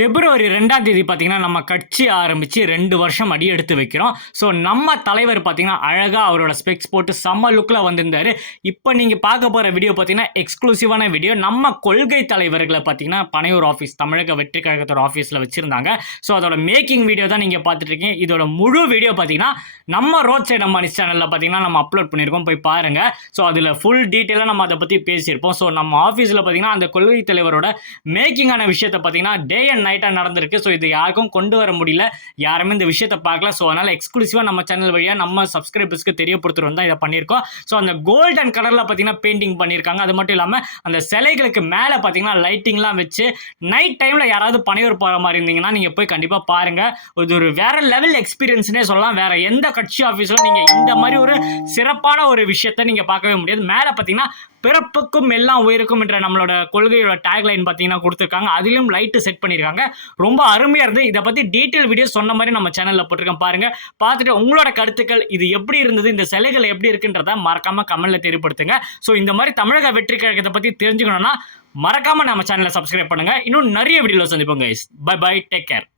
பிப்ரவரி 2ஆம் தேதி பார்த்தீங்கன்னா, நம்ம கட்சி ஆரம்பிச்சு 2 வருஷம் அடி எடுத்து வைக்கிறோம். ஸோ நம்ம தலைவர் பார்த்தீங்கன்னா, அழகா அவரோட ஸ்பெக்ஸ் போட்டு செம்ம லுக்ல வந்திருந்தாரு. இப்ப நீங்க பார்க்க போற வீடியோ பார்த்தீங்கன்னா, எக்ஸ்க்ளூசிவான வீடியோ. நம்ம கொள்கை தலைவர்கள பார்த்தீங்கன்னா, பனையூர் ஆஃபீஸ் தமிழக வெற்றி கழகத்தோட ஆஃபீஸ்ல வச்சிருந்தாங்க. ஸோ அதோட மேக்கிங் வீடியோ தான் நீங்க பார்த்துட்டு இருக்கீங்க. இதோட முழு வீடியோ பார்த்தீங்கன்னா, நம்ம ரோட் சைடு அம்மானிஸ் சேனல்ல பார்த்தீங்கன்னா, நம்ம அப்லோட் பண்ணியிருக்கோம். போய் பாருங்க. ஸோ அதுல ஃபுல் டீட்டெயிலா நம்ம அத பத்தி பேசியிருப்போம். ஸோ நம்ம ஆஃபீஸ்ல பார்த்தீங்கன்னா, அந்த கொள்கை தலைவரோட மேக்கிங்கான விஷயத்த பார்த்தீங்கன்னா, டே அண்ட் நைட்டா நடந்திருக்கு. ஸோ இது யாருக்கும் கொண்டு வர முடியல. யாருமே இந்த விஷயத்த பார்க்கல. ஸோ அதனால எக்ஸ்க்ளூசிவா நம்ம சேனல் வழியா நம்ம சப்ஸ்கிரைபர்ஸ்க்கு தெரியப்படுத்துறோம் தான் இதை பண்ணியிருக்கோம். ஸோ அந்த கோல்டன் கலர்ல பார்த்தீங்கன்னா பெயிண்டிங் பண்ணியிருக்காங்க. அது மட்டும் இல்லாம அந்த சிலைகளுக்கு மேல பார்த்தீங்கன்னா லைட்டிங்லாம் வச்சு நைட் டைம்ல யாராவது பனையூர் போற மாதிரி இருந்தீங்கன்னா நீங்க போய் கண்டிப்பா பாருங்க. இது ஒரு வேற லெவல் எக்ஸ்பீரியன்ஸ்னே சொல்லலாம். வேற எந்த கட்சி ஆஃபீஸ்ல நீங்க இந்த மாதிரி ஒரு சிறப்பான ஒரு விஷயத்தை நீங்க பார்க்கவே முடியாது. மேல பார்த்தீங்கன்னா பிறப்புக்கும் எல்லாம் உயிருக்கும் என்ற நம்மளோட கொள்கையோட டேக்லைன் பார்த்தீங்கன்னா கொடுத்துருக்காங்க. அதிலும் லைட்டு செட் பண்ணியிருக்காங்க. ரொம்ப அருமையா இருந்து. இதை பத்தி டீட்டெயில் வீடியோ சொன்ன மாதிரி நம்ம சேனல்ல போட்டிருக்கேன். பாருங்க. பார்த்துட்டு உங்களோட கருத்துக்கள் இது எப்படி இருந்தது, இந்த சிலைகள் எப்படி இருக்குன்றத மறக்காம கமெண்ட்ல தெரியப்படுத்துங்க. ஸோ இந்த மாதிரி தமிழக வெற்றி கழகத்தை பத்தி தெரிஞ்சுக்கணும்னா மறக்காம நம்ம சேனலை சப்ஸ்கிரைப் பண்ணுங்க. இன்னும் நிறைய வீடியோல சந்திப்போம் guys. Bye bye, take care.